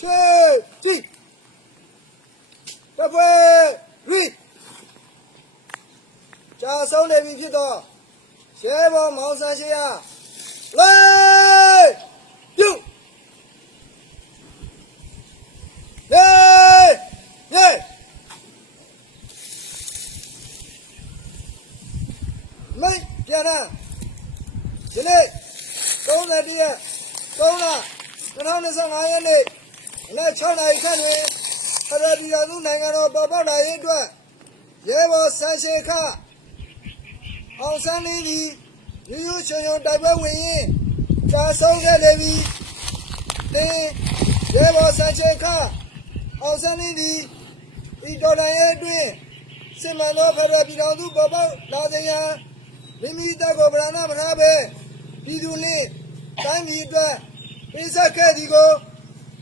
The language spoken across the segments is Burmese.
ရွှေကြည့်တပွဲရီကြာဆုံးနေပြီဖြစ်တော့ရဲဘော်မောင်ဆန်းရှိရလေးပြုတ်လေးယေမိတ်ပြန်လာဒီနေ့31ရက်3လ2025ရက်နေ့ မနက်6နာရီခန့်တွင်ဖရဒီယာသူနိုင်ငံတော်ပေါ်ပေါက်လာရေးအတွက်ရဲဘော်ဆန်းရှိခအောင်ဆန်းလေးသည်ရိုးရိုးချွန်ချွန်တိုက်ပွဲဝင်ရင်ကြာဆုံးခဲ့လေပြီတင်းရဲဘော်ဆန်းချေခအောင်ဆန်းလေးသည်ဤတော်တိုင်ရဲ့အတွင်းစစ်မှန်သောဖရပြည်တော်သူပေါ်ပေါက်လာစေရန်မိမိတပ်ကိုဗရဏမထားပဲပြည်သူနှင့်တိုင်းပြည်အတွက်ပေးဆက်ခဲ့သည်ကို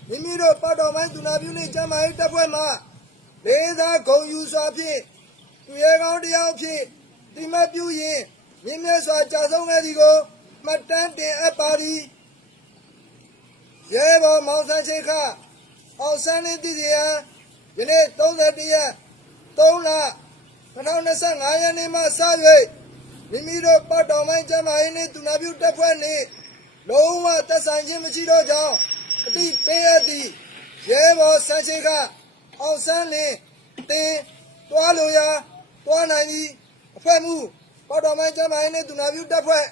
မိမိတို့ပတ်တော်မိုင်းသူနာပြုနှင့်ကျမ်းမာရေးတပ်ဖွဲ့မှလေးစားဂုဏ်ယူစွာဖြင့်သူရဲကောင်းတစ်ယောက်ဖြစ်ဒီမတ်ပြုရင်မြင့်မြတ်စွာကြာဆုံးခဲ့သည်ကိုမှတ်တမ်းတင်အပ်ပါသည်ရဲဘော်မောင်ဆန်းချိခအောင်ဆန်းလင်းတည်ရန်ယနေ့31ရက်3လ2025ရက်နေ့မှစ၍မိမိတို့ပတ်တော်မိုင်းကျမ်းမာရေးနှင့်သူနာပြုတပ်ဖွဲ့နှင့်လုံးဝသက်ဆိုင်ခြင်းမရှိတော့ကြောင်း အတိပေးရသည်ရဲဘော်ဆန်းချိခအောင်ဆန်းလင်းတင်တွားလိုရာတွားနိုင်ပြီအဖွဲ့မှုပတ်တော်မိုင်းကျမ်းမာရေးနှင့်သူနာပြုတပ်ဖွဲ့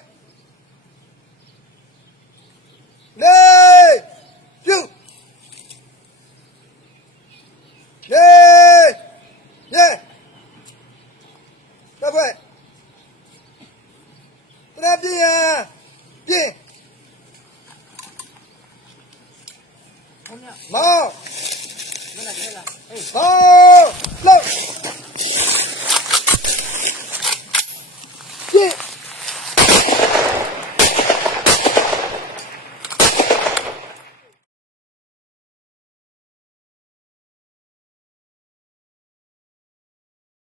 လေးပြုလေးရဲတပ်ဖွဲ့တရပြင်းရန်ပြင်း ဟုတ်